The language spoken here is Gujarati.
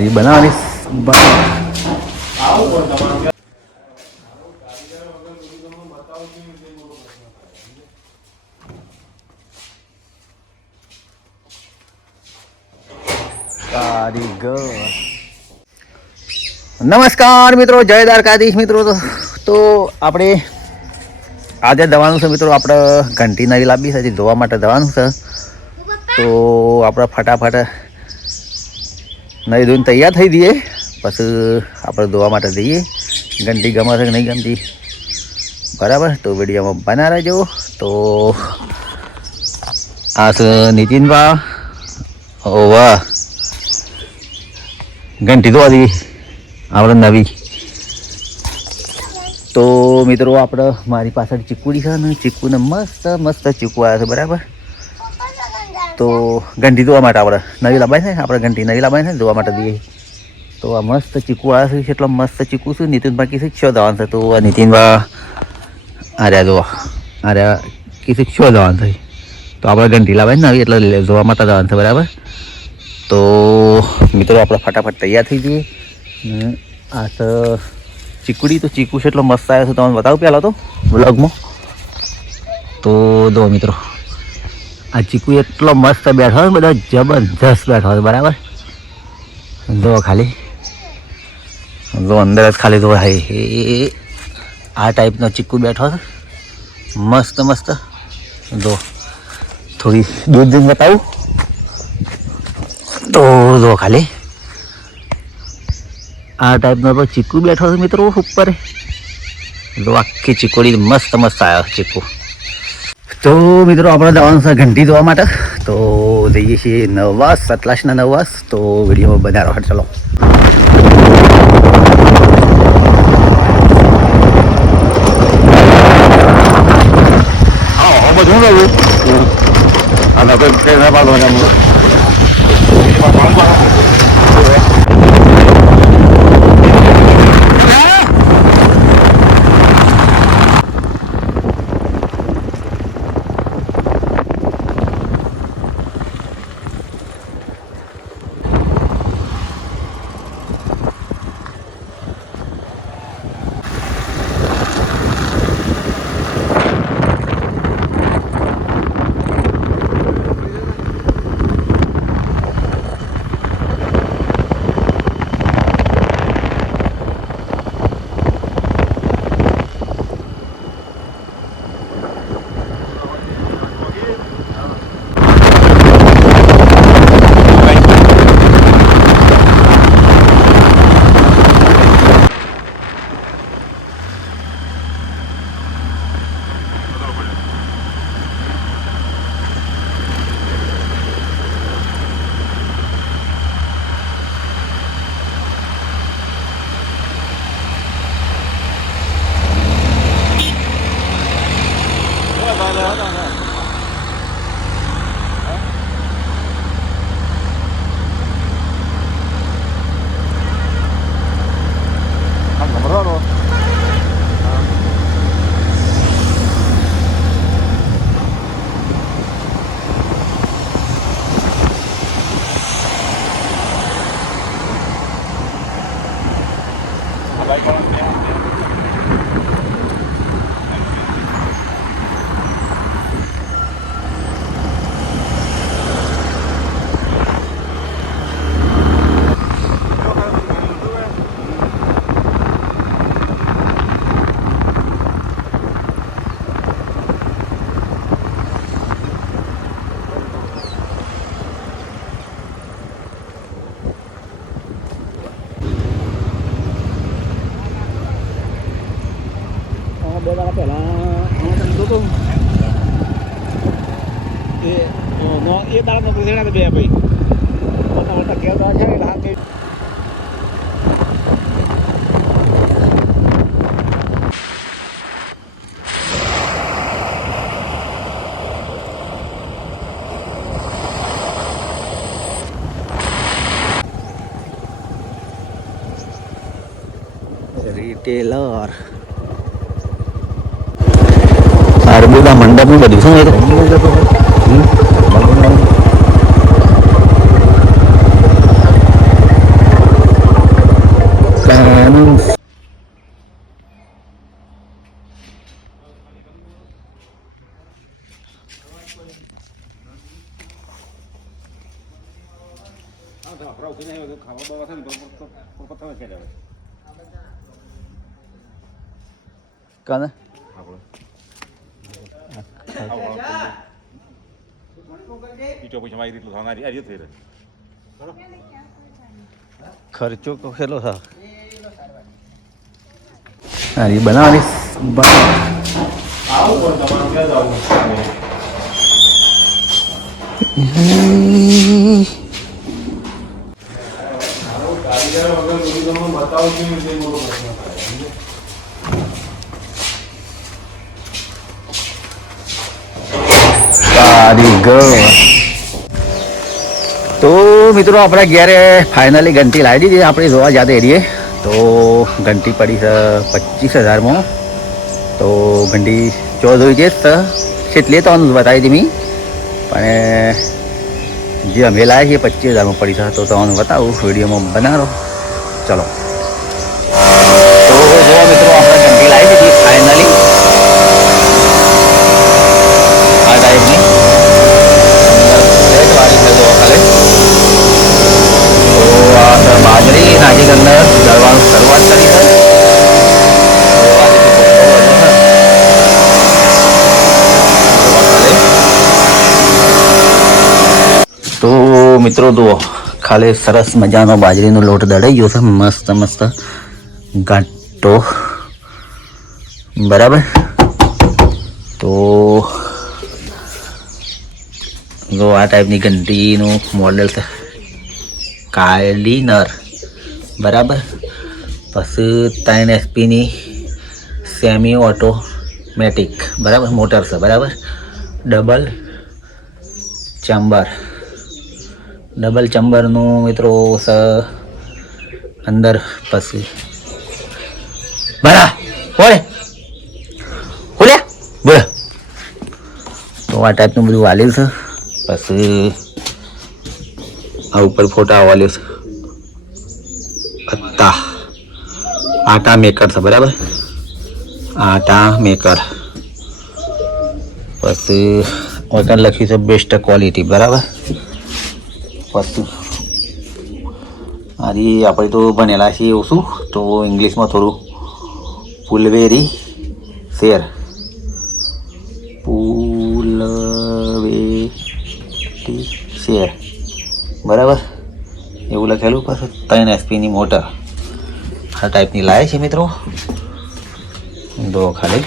એ બનાવવાની કારીગર. નમસ્કાર મિત્રો, જય દ્વારકાધીશ મિત્રો. તો આપણે આજે દવાનું છે મિત્રો, આપણે ઘંટી નવી લાવી છે ધોવા માટે દવાનું છે. તો આપણે ફટાફટ નહીં ધોઈને તૈયાર થઈ દઈએ, પછી આપણે ધોવા માટે દઈએ. ઘંટી ગમે છે કે નહીં ગમતી બરાબર, તો વિડીયોમાં બના રહેજો. તો આ છે નીતિનભા. ઓ વાહ, ઘંટી ધોવા દઈએ આપણે નવી. તો મિત્રો આપણે મારી પાછળ ચીકુડી છે ને, ચીકુને મસ્ત મસ્ત ચીકુ આવ્યા છે બરાબર. તો ઘંટી ધોવા માટે આપણે નવી લાવવાની છે, આપણે ઘંટી નવી લાવવાની છે ધોવા માટે દઈએ. તો આ મસ્ત ચીકુ આવ્યા છે, એટલો મસ્ત ચીકુ છે. નીતિનભાઈ કિસે શો દવાનું છે, તો આ નીતિનભાઈ આર્યા ધોવા આર્યા કિસે શો દવાનું છે. તો આપણે ઘંટી લાવવાની નવી એટલે ધોવા માટે દવાનું છે બરાબર. તો મિત્રો આપણે ફટાફટ તૈયાર થઈ જઈએ. આ તો ચીકુડી, તો ચીકુ છે એટલો મસ્ત આવ્યો છે, તમને બતાવું પહેલાં તો વ્લોગમાં. તો દો મિત્રો, આ ચીકુ એટલો મસ્ત બેઠો છે, બધા જબરજસ્ત બેઠો છે બરાબર. જો ખાલી જો અંદર જ ખાલી જો આ ટાઈપનો ચીકુ બેઠો છે મસ્ત મસ્ત. જો થોડી દૂર જઈને બતાવું તો જો ખાલી આ ટાઈપનો તો ચીકુ બેઠો છે મિત્રો ઉપર. જો આખી ચીકોડી મસ્ત મસ્ત આવ્યો ચીકુ. તો મિત્રો આપણે જવાનું છે ઘંટી ધોવા માટે. તો જઈએ છીએ નવાસ, સતલાસના નવાસ. તો વિડીયોમાં બનાવો હટ ચલો. હા બધું રહું અને એ દાળ નોકરી છે બે ભાઈ મોટા મોટા કેવા છે એટલે હાથ રિટેલર આરબુદા મંડપનું બધું શું એ તો આનું કાને ખર્ચો કેટલો થાય હા એ બનાવવાની તો મિત્રો આપણે ઘેરે ફાઇનલી ઘંટી લાવી દીધી આપણે જોવા જાતે એરીએ તો ઘંટી પડી છે 25,000માં તો ઘંટી જો જોઈ છે કેટલી તો બતાવી હતી મેં પણ જે અમે લાવી છીએ 25,000માં પડી છે તો તમને બતાવું વિડીયોમાં બનાવો ચલો તો જો મિત્રો આપણે ઘંટી લાવી દીધી ફાઇનલી આ ટાઈપની બાજરી નાખી અંદર દળવાનું શરૂઆત કરી છે તો મિત્રો જુઓ ખાલી સરસ મજાનો બાજરીનો લોટ દળાઈ ગયો છે મસ્ત મસ્ત ગાંઠો બરાબર તો જો આ ટાઈપની ઘંટીનું મોડેલ છે કાયલીનર બરાબર પછી 3 એચપીની સેમી ઓટોમેટિક બરાબર મોટર છે બરાબર ડબલ ચેમ્બરનું મિત્રો અંદર પછી બરા હોય બોલ્યા બોલ તો આ ટાઈપનું બધું વાલ્યું છે પછી આ ઉપર ફોટા વાલ્યો છે આટા મેકર છે બરાબર આટા મેકર પછી વગર લખ્યું છે બેસ્ટ ક્વોલિટી બરાબર પછી આરી આપણે તો ભણેલા છીએ એવું શું તો ઇંગ્લિશમાં થોડું પુલવેરી શેર બરાબર એવું લખેલું પાછું 3 એચપીની મોટર આ ટાઈપની લાવે છે મિત્રો તો ખાલી